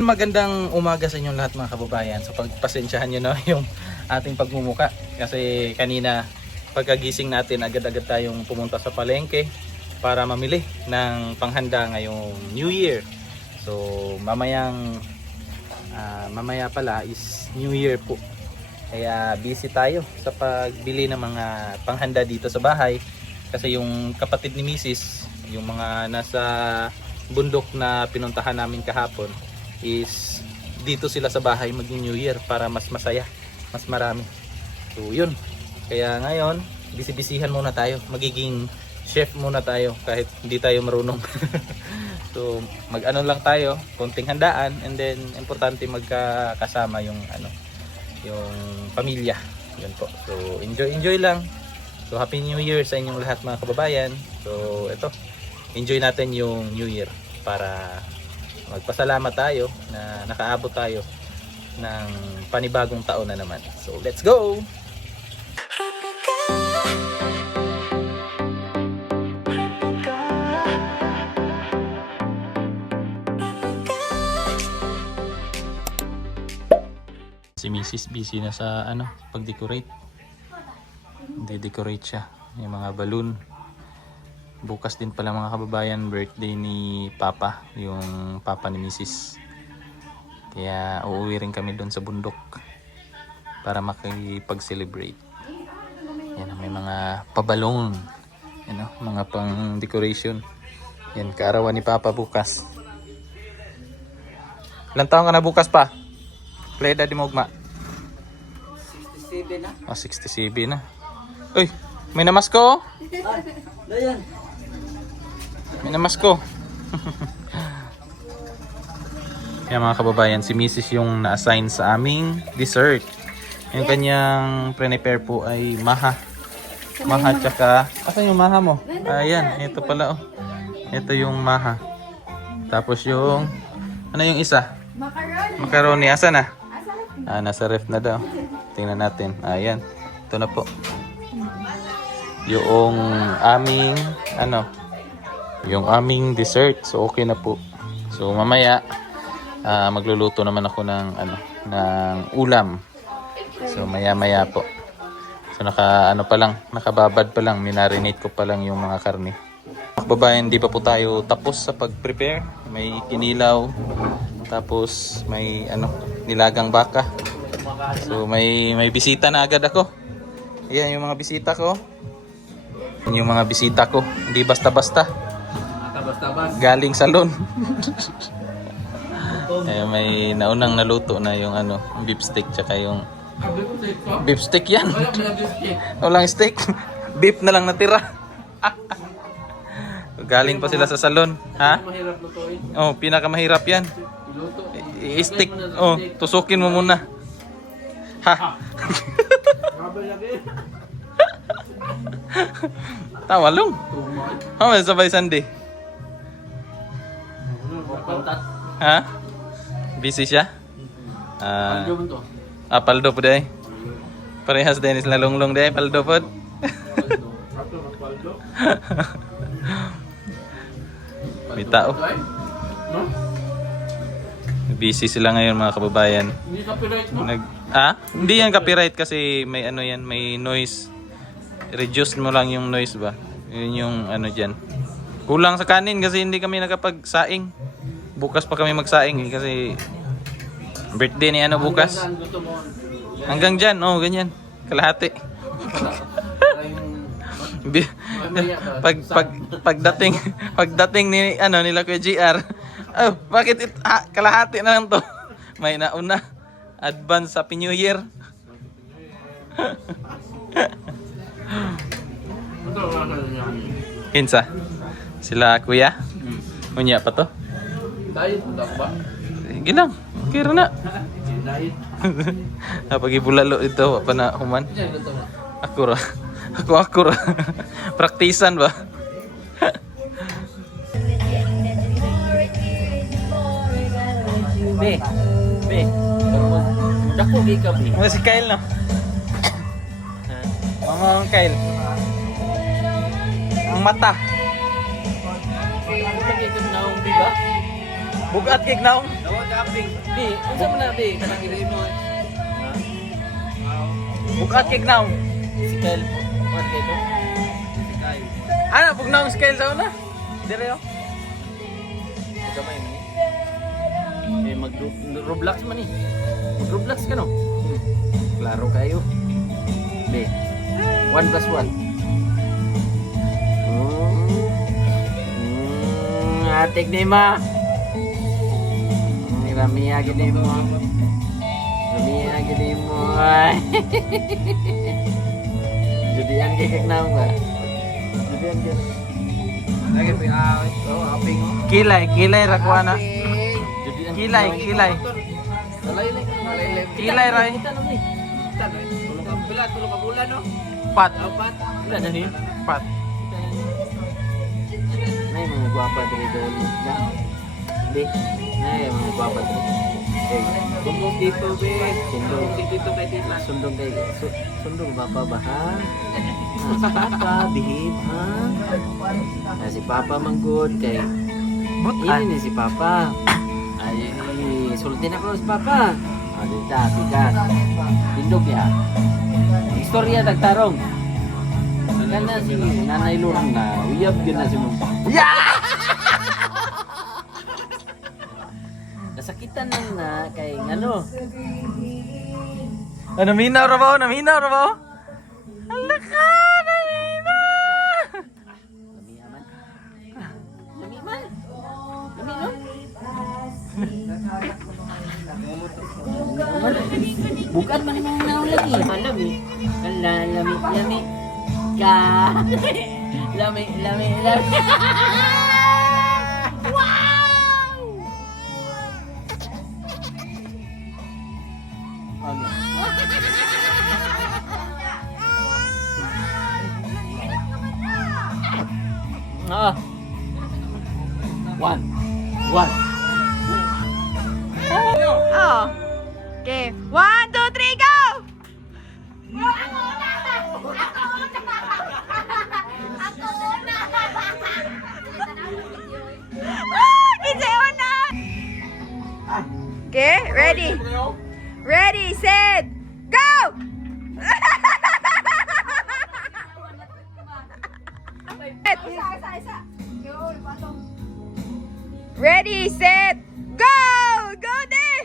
Magandang umaga sa inyong lahat mga kababayan. So pagpasensyahan nyo na yung ating pagmumuka. Kasi kanina pagkagising natin agad-agad tayong pumunta sa palengke para mamili ng panghanda ngayong New Year. So mamaya pala is New Year po. Kaya busy tayo sa pagbili ng mga panghanda dito sa bahay. Kasi yung kapatid ni Mrs., yung mga nasa bundok na pinuntahan namin kahapon, is dito sila sa bahay mag-New Year para mas masaya, mas marami. So yun, kaya ngayon bisibisihan muna tayo, magiging chef muna tayo kahit hindi tayo marunong. So mag-ano lang tayo, konting handaan, and then importante magkakasama yung yung pamilya. Yun po. So enjoy lang. So happy New Year sa inyong lahat mga kababayan. So ito, enjoy natin yung New Year para magpasalamat tayo na nakaabot tayo ng panibagong taon na naman. So let's go! Si Mrs. busy na sa pag-decorate. Decorate siya. Yung mga balloon. Bukas din pala mga kababayan, birthday ni Papa, yung Papa ni Mrs. Kaya uuwi rin kami doon sa bundok para makipag-celebrate. Yan, may mga pabalon, mga pang decoration. Yan, kaarawan ni Papa bukas. Ilang taon ka na bukas pa? Pleda di Mogma? 67 na. 67 na. Uy, may namasko? Dayan. May namasko. Kaya mga kababayan, si Mrs. yung na-assign sa aming dessert. Yung kanyang prepare po ay maha. Maha tsaka, asan yung maha mo? Ayan, ito pala oh. Ito yung maha. Tapos yung, ano yung isa? Macaroni. Asan na? Nasa ref na daw. Tingnan natin. Ayan, ito na po. Yung aming, yung aming dessert. So okay na po. So mamaya magluluto naman ako ng ng ulam. So maya po. So nakababad pa lang, minarinate ko pa lang yung mga karne. Kababayan, hindi pa po tayo tapos sa pag-prepare. May kinilaw, tapos may nilagang baka. So may bisita na agad ako. Ayan yung mga bisita ko. Yung mga bisita ko, hindi basta-basta. Galing salon. May naunang naluto na yung beef steak tsaka yung beef steak yan. Walang steak. Beef na lang natira. Galing pa sila sa salon, ha? Oh, pinakamahirap yan. I-stick. Oh, tusukin mo muna. Ha. Tawalong. Sabay Sunday. Ha? Busy siya? Paldo po day. Parehas din sila longlong day, paldo po. May tao. Busy sila ngayon mga kababayan. Hindi copyright mo? Hindi yan copyright kasi may yan, may noise. Reduce mo lang yung noise ba? Yun yung dyan. Kulang sa kanin kasi hindi kami nakapagsaing. Bukas pa kami magsaing kasi birthday ni bukas. Hanggang dyan, ganyan. Kalahati. pagdating ni nila Kuya GR. Oh, bakit kalahati na lang to? May nauna. Advance Happy New Year. Kinsa? Sila kuya? Unya pa to? Diet ba? Sige lang. Kira na. Diet. Napag-ibulalo ito. Pa na human. Ako ra. Praktisan ba? Be. Dako gika be. Si Kyle no? Mama Kyle. Ang mata. Ano ba ito na di ba? Bugat kay naong. Dawa camping. Di, unsa man na di kanang imo. Bugat kay naong. Sikal. What kay to? Sikay. Ana bug naong scale sa una. Dire yo. Gamay man ni. Mag Roblox man ni. Mag Roblox ka no. Klaro kayo. Be. 1 plus 1. Atik ni ma. Rami gini mo. Rami gini mo. Judian kekek naong ba? Judian ke. Lagi pi aping. Kilay ra ko ana. Judian Kilay. Kilay ra. Tulong ka pila, tulong ka bulan no. Pat. Apat. Pila na ni? Pat. Nay mga gwapa diri dol. Di. Nay mga gwapa diri. Sumbong dito be. Sumbong dito kay Tita. Sumbong kay Sumbong bapa ba ha? Si Papa behave ha? Si Papa manggod kay Butan. ini ni si Papa. Ay, sulti na ko si Papa. Dita, tigas. Tindog ya. Istorya tagtarong. Kana si Nanay Lurang na uyab gyud na si mo. Nasakitan lang na kay ngano. Naminaw ra ba? Ala ka, naminaw. Lami aman. Lami man. Lami no? Bukan man imong naon lagi. Lami. Lami. Ka. Lami. Wow! Ah. One. Oh. Okay. 1, 2, 3, go! Kinsay una? Okay, ready. Ready, set, go! Ready, set, go! Go there!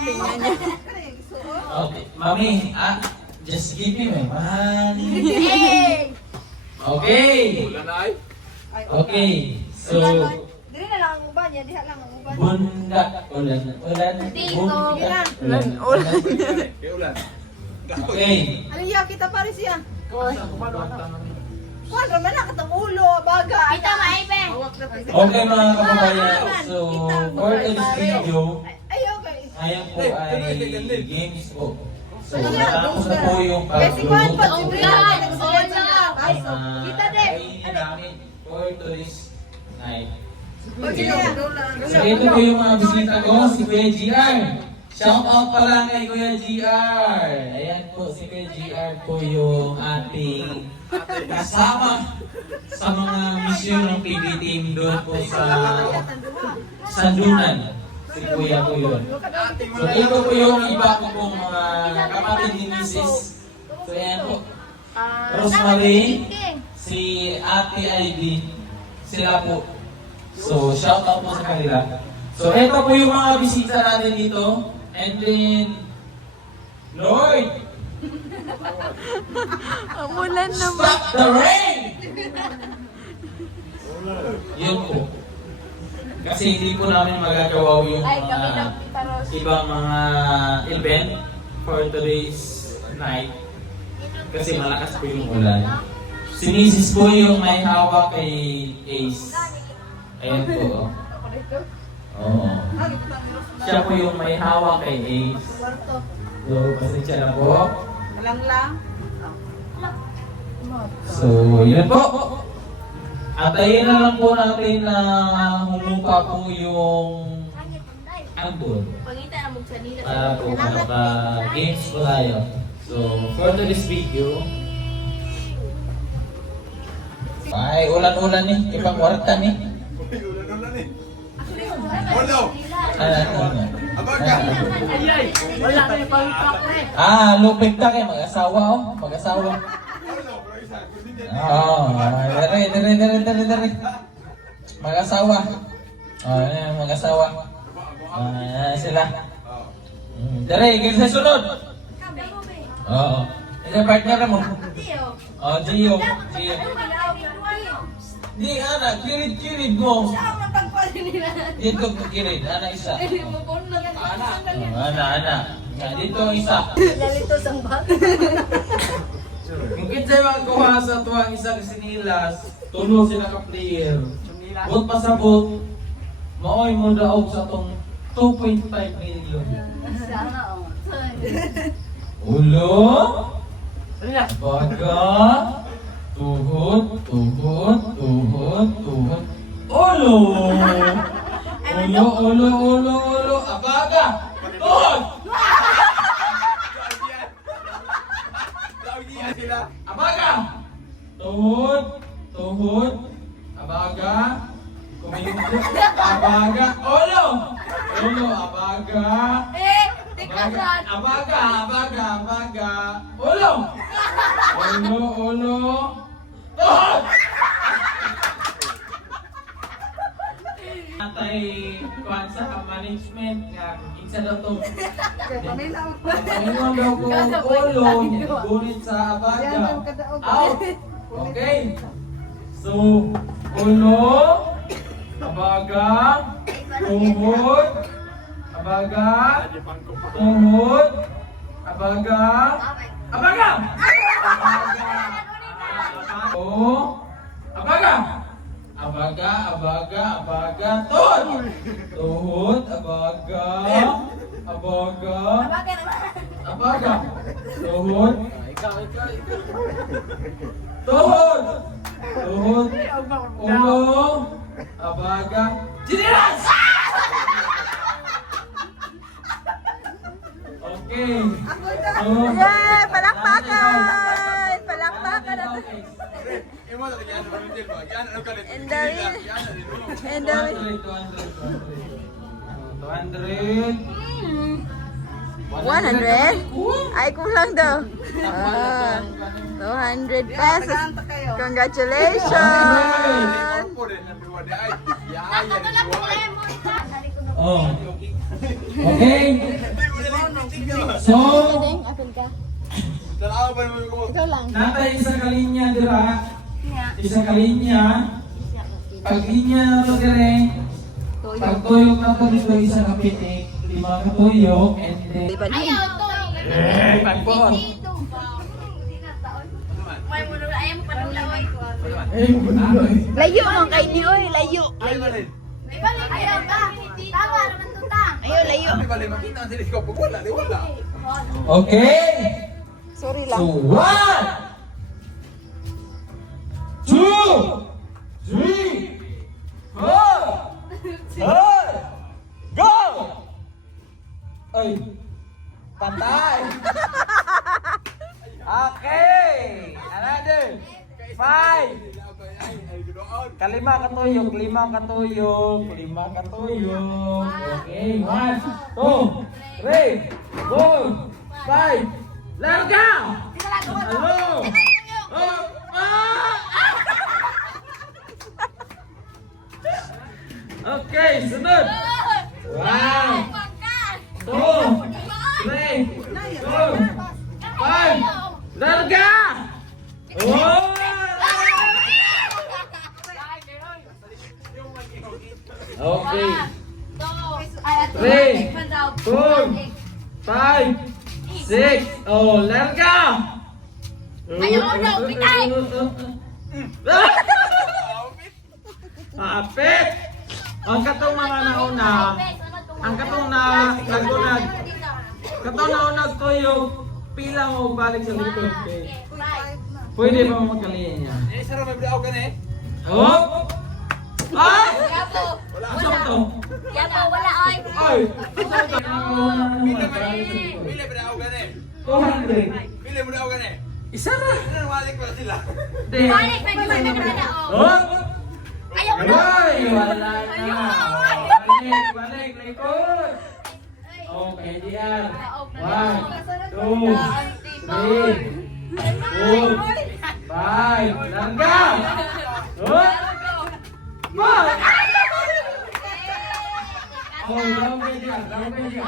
Tingnan niya. Okay, mami, just give me my money. Okay. Okay. So, Dili na lang ang uban niya, diha lang ang uban. bunda, ulan. Ulan. Okay. Ano iya kita pare siya? Kuan ra man katong ulo, baga. Kita maibe. Okay mga kababayan, so for this video, Ayo kay. ngayon po ay games po. So natapos na po yung Kasi kuan pa si pagluluto. Kita din. Kainin namin for today's night. Okay. So ito po yung mga bisita ko, si Kuya GR. Shout out pala kay Kuya GR. Ayan po, si Kuya GR po yung ating kasama sa mga misyon ng PB team doon po sa Sandunan. Si Kuya po yun. So ito po yung iba ko pong mga kapatid ni Mrs. So ayan po, Rosemary, si Ate Ivy, sila po. So shout out po sa kanila. So ito po yung mga bisita natin dito. And then, Lord, Umulan naman. stop the rain! Yun po. Kasi hindi po namin magagawa yung ibang mga event for today's night. Kasi malakas po yung ulan. Si Mrs. po yung may hawak kay Ace. Ayan po. Oo. Siya po yung may hawak kay Ace. So, pasensya na po. Lang. So, yun po. Atayin na lang po natin na humupa po yung ambon. Para po maka-games po tayo. So, for today's video, ay, ulan-ulan eh. Ibang kwarta eh. Wala kayo pang-talk na eh. Lupit na kayo, mag-asawa oh. Mag-asawa. Dari. Mag-asawa. Ayan, mag-asawa. Ayan sila. Dari, ganyan sa sunod. Oo. Ito partner mo. Oh, Gio. Di, anak, kirid mo. Dito, kirid. Anak, isa. Anak. Dito, isa. Lalito sang bata. Kung kinsay magkuha sa tuwang isang sinilas, tulo sila ka player. Bot pasabot, maoy mo daog sa tong 2.5 million. Sana oh. Ulo, baga, tuhod. Ulo, abaga, tuhod. Abaga! Tuhod, abaga, kumiyumpot, abaga, ulo, abaga, Tikasan. abaga, ulo, tuhod! Natay kuhan sa management nga, kinsa daw to. Pahingon daw ko ulo, gulit sa abaga. Out! Okay? So, ulo, abaga, tuhod, abaga, abaga! Oh, abaga! Abaga, tuhod, abaga, tuhod, ulo, abaga, Ginilas! Okay. Yay! Palakpakan! Palakpakan na to. And the 100? Ay, kulang daw. 200 pesos. Congratulations! Oh. Okay. So, natay isang kalinya dira. Isang kalinya. Pag linya na to dire, pag tuyok na to dito isang kapitik, 5 katuyok, and then... Ayaw to. Pagpon. Layo mo kay ni oy, layo. Ayaw ka. Tama naman to ta. Ayo, layo. Okay. Sorry So, lang. 1, 2, 3, 4, go! Ay, patay! Okay! Another! 5! Kalima katuyok, 5 katuyok, 5 katuyok. Okay, 1, 2, 3, 4, 5. Larga! Hello! Oh! Okay, sunod! 1, 2, 3, 4, 5. Larga! Oh! Okay. 3, 4, 5, 6. Oh, larga! Ayaw, pitay! Apit! Ang katong mga nauna, ang katong na nagunag, katong naunag tuyo, pila mo balik sa likod. Okay. Pwede ba magkaliyan niya? Oh! Ay! Ano to? Wala ay. Ay! Ano to? 200. Isa na! Hindi. Balik, pwede na. Oh! Ayaw na. Ay, wala na. Balik, likod. Okay, diyan. 1, 2, 3, 4, 5. Langgam. Good. Bang. Oh, down kayo diyan. Down kayo diyan.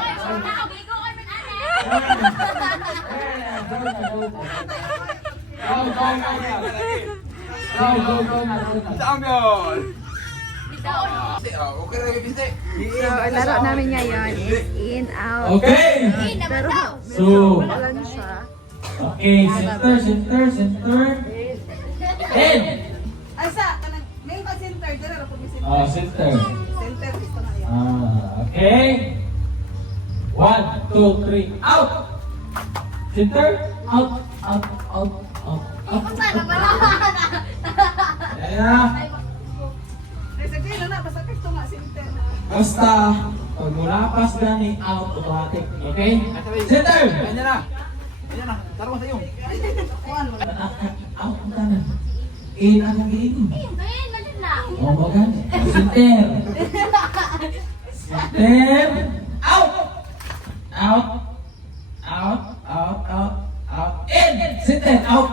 So, ang laro namin ngayon is in, out. Okay. Pero, So, walang siya. okay, center. In. Asa, kanang may ba center dira ra pud center. Oh, center. Center gusto na yan. Okay. 1, 2, 3, out. Center. Out. Ayan. Ay sige na basta gusto nga center. Basta, pag mulapas gani, out automatic. Okay? Center! Kuan mo. Out ang tanan. In ang in. Ben, natin na. O, bagan. Center. Center. Out! In! Center. Out!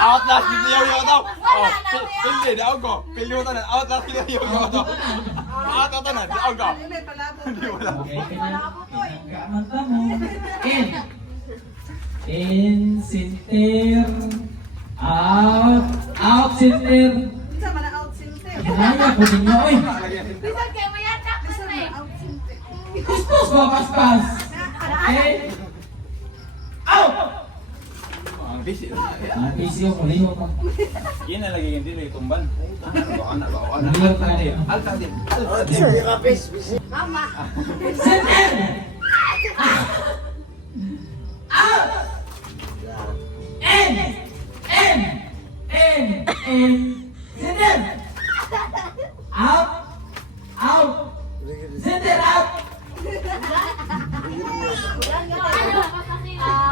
Outlast Kinyo daw. Oh, pilih dah aku. Pilih tanan. Outlast Kinyo daw. Outlast tanan. Di aku. Dili palabot. Di wala. Okay, pinagkaman mo. In. In, center. Out, center. Bisa mana out center. Ginaya po ninyo, oy. Bisa kayak mayatak Bisa na mana out center. Kuskus ba, paspas? Okay. Out! Ang busy. Ah, PC yung kuliho pa. Kina lagi hindi lagi tumban. Anak bawa Kuliho pa rin. Alta din. Mama. Center! Out! In! Center! Out! Center, out!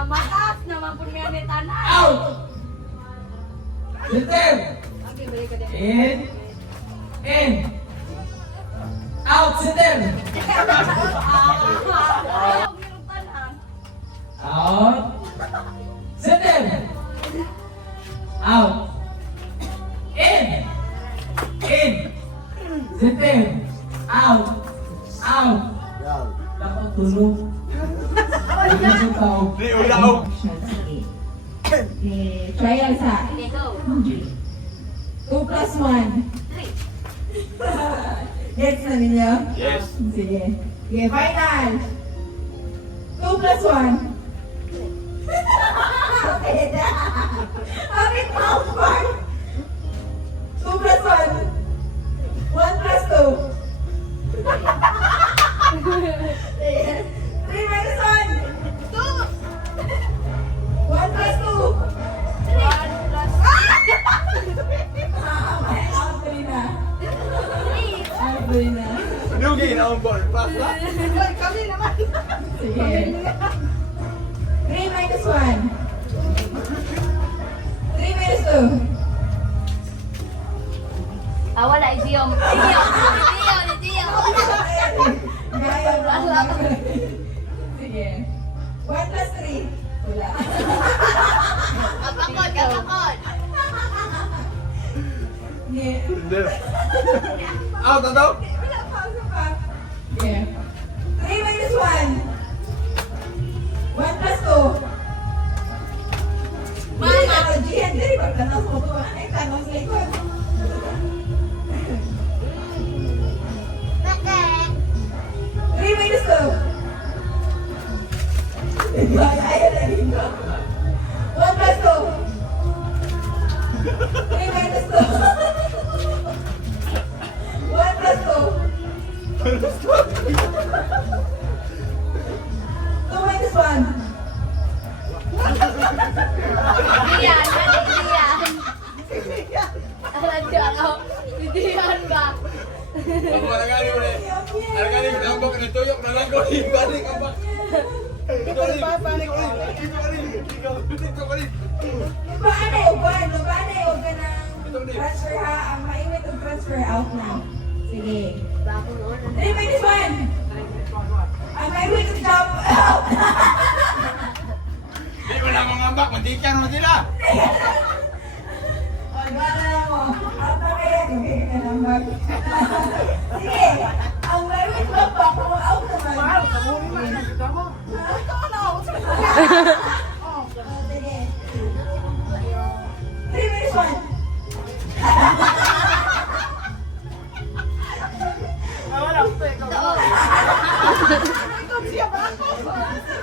Mataas naman po niya ni Tanay. Out! Center! In! Out, center! Out! Center! Out! In! Center! Out! Dapat tulog. Tulog tao. Di ulaw. Trial sa Sige, go. 2 plus 1. Gets na ninyo? Yes. Sige. Sige, final. 2 plus 1. Bakit ma-awkward? 2 plus 1. 1 plus 2. 3 minus 1. 2. 1 plus 2. 1 plus... Out ko rin na. Out ko rin na. Lugi na ang ball. Pas lah. Hoy, kami naman. Sige. 3 minus 1. 3 minus 2. Wala, Idiyong. Gaya ba? Sige. 1 plus 3. Wala. Kapakod. Sige. Out daw. Wala pa, isa pa. Sige. 3 minus 1. 1 plus 2. Mama! Gian, dari pagkatapos mo ito. Ay, tanong sa likod. 3 minus 2. Ayaw na dito. 1 plus 2. 3 minus 2. 1 plus 2. 2 minus 1. Diyan ba? Ako alagani mo ni. Alagani mo na ambak ni tuyok na lang ko balik ambak. Ito rin. Ito rin. Paano yung buwan? Paano yung ka ng Transfer ha. Ang maiwit ang transfer out na. Sige. 3 minutes 1. Ang maiwit ang jump out. Di ko na mga ambak, mandikan mo sila. O, wala mo. Out na kaya. Sige, ka naman. Sige. Ang maiwit jump out. Out naman. Sige. 3 minutes 1.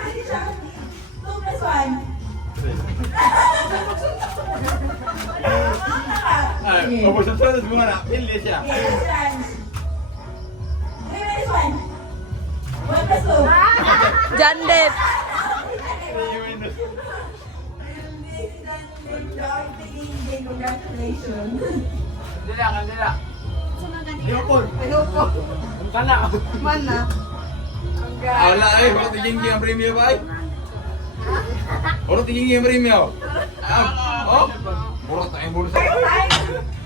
Two plus one. Ay, opo, sa sunod mo na, pili siya. Yes, chance. 3 minutes 1. 1 plus 2. Jandet. Congratulations. Kandila. Leopold. Ang kana. Man na. Wala ay, wala tiging ang premium ba ay? Wala tiging ang premium. Oh, mura tayong bulsa.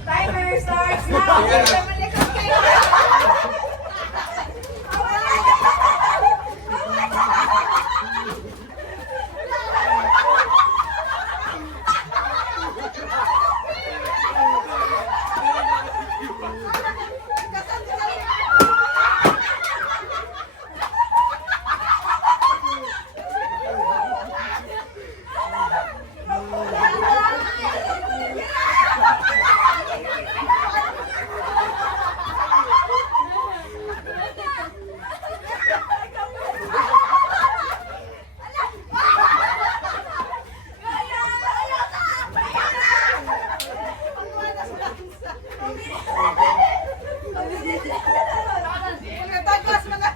Timer starts now. Tagas mga.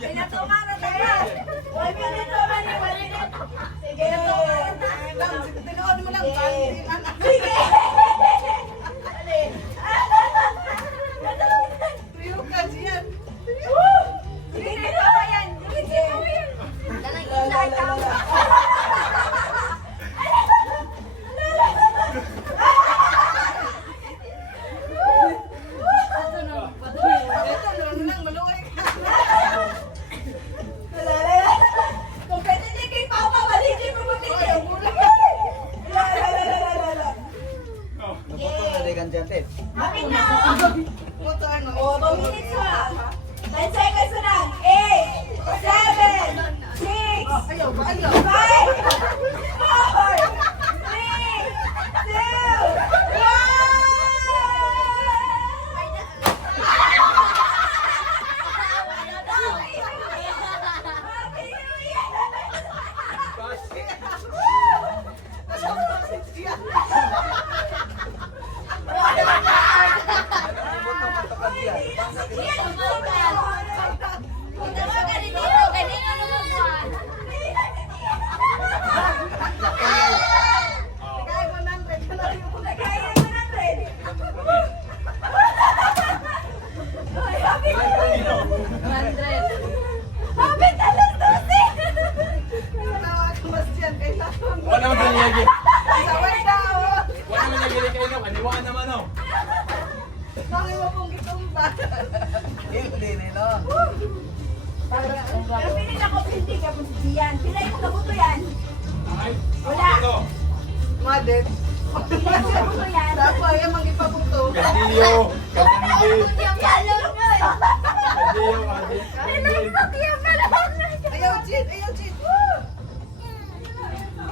Pinatukan na tayo. 1 minute naman eh, 1 minute. Sige. Tinood mo lang. Sige. Tuyo ka siyan. Sige, tama yan. Sige. Ito lang maluway ka. Kung pwede niya kay Papa, mali niya mo matigil. Amin na. Moto ano. O, 2 minutes na. 10 seconds na lang. 8, 7, 6, Ayaw ba? Ayaw. 100. Wala naman tayo lagi. Saway daw. Wala naman lagi kayo no, kaniwaan naman oh. Bakit mo pong gitumba? Pili na ko, hindi ka po siyan. Pila yung kabuto yan. Ay, Wala. ito. Madet. Pila yung kabuto yan. Dapat yung magipabuto. Castillo, Castillo, Yung yalo nyo eh. Castillo, Ayaw, cheat. Ayaw, cheat.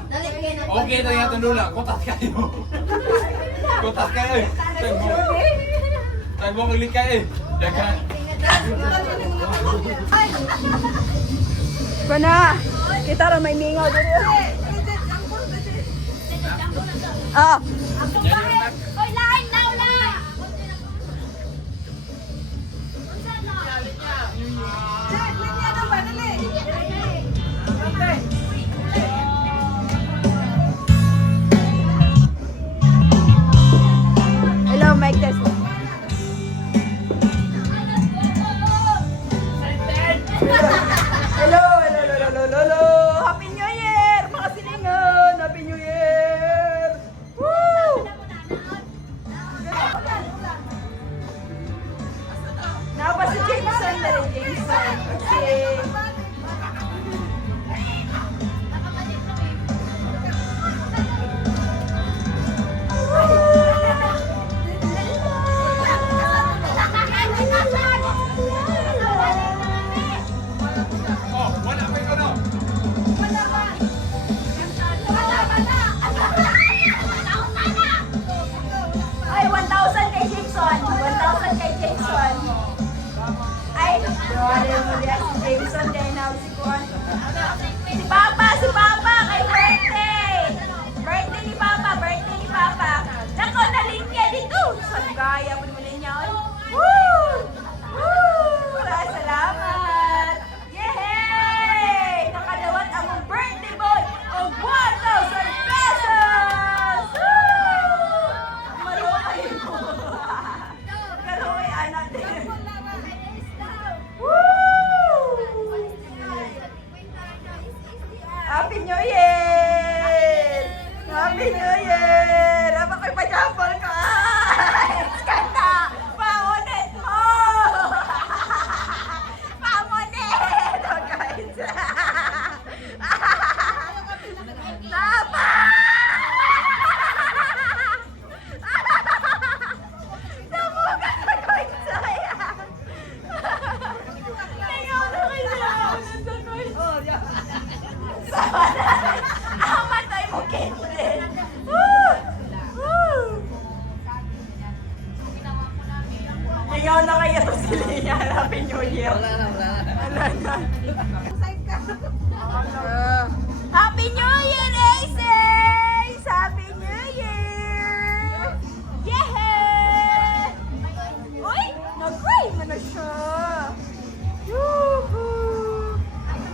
Dali, kayo na. okay na yung tundula, kutas kayo. Kutas kayo eh. Tagbo maglik kayo eh. Dagan. Pana, kita ra may mingaw dito. Ah, Ako bakit? Hoy, lain na, wala. Cheat, linya na ba? Dali. si Jameson dali, Jameson. Okay. Oh, wala pa ikaw na. Ay, 1,000 kay Jameson. 1,000 kay Jameson. Ay, grabe mo diyan si Jameson din na si Kuan. Si Papa kay birthday. Birthday ni Papa. Nako, nalinya dito. Sa gaya mo naman niya. Woo! Woo! Salamat. Yay! Nakadawat ang mong birthday boy of 1,000 pesos! Woo! Maluhay mo. Kaluhay anak din. Woo! Happy New Year! Happy New Year! Apa ko'y pa-jumble ka? Kanta! Pamunit mo! Pamunit! Oh, guys! Tama! Nabugan na ko'y saya! Ngayon na kailangan sa ko'y aman tayo mo, Kendrick! Woo! Woo! Ngayon na kaya to si Leia. Happy New Year. Wala na. Happy New Year, Aces! Happy New Year! Yeah! Uy! Nag-cry mo na siya. Yoo-hoo!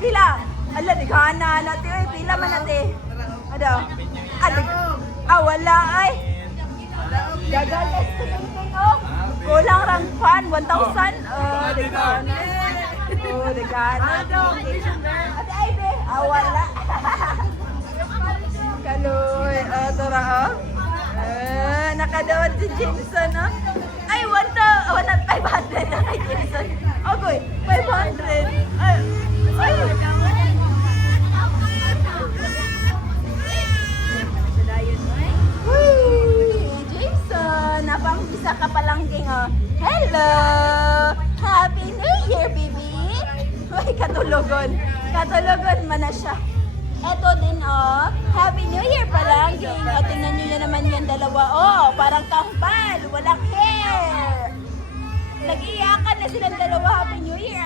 Pila? Ala, naghana natin. Uy, pila man natin. Ano? Wala ay. Gagalas ka ng oh. Kulang rang fan, 1,000. Dagana. Dagana. Ate ay, be. Wala. Kaloy. Tora, oh. Nakadawat si Jameson, oh. Ay, 500 na kay Jameson. Okay, 500. Ay. Jameson, napang-isa ka palangging, oh. Hello! Happy New Year, baby! Uy, katulogon. Katulogon man na siya. Eto din, oh. Happy New Year, palangging. O, tingnan nyo na naman yan dalawa. Oh, parang kambal. Walang hair. Nag-iyakan na silang dalawa. Happy New Year,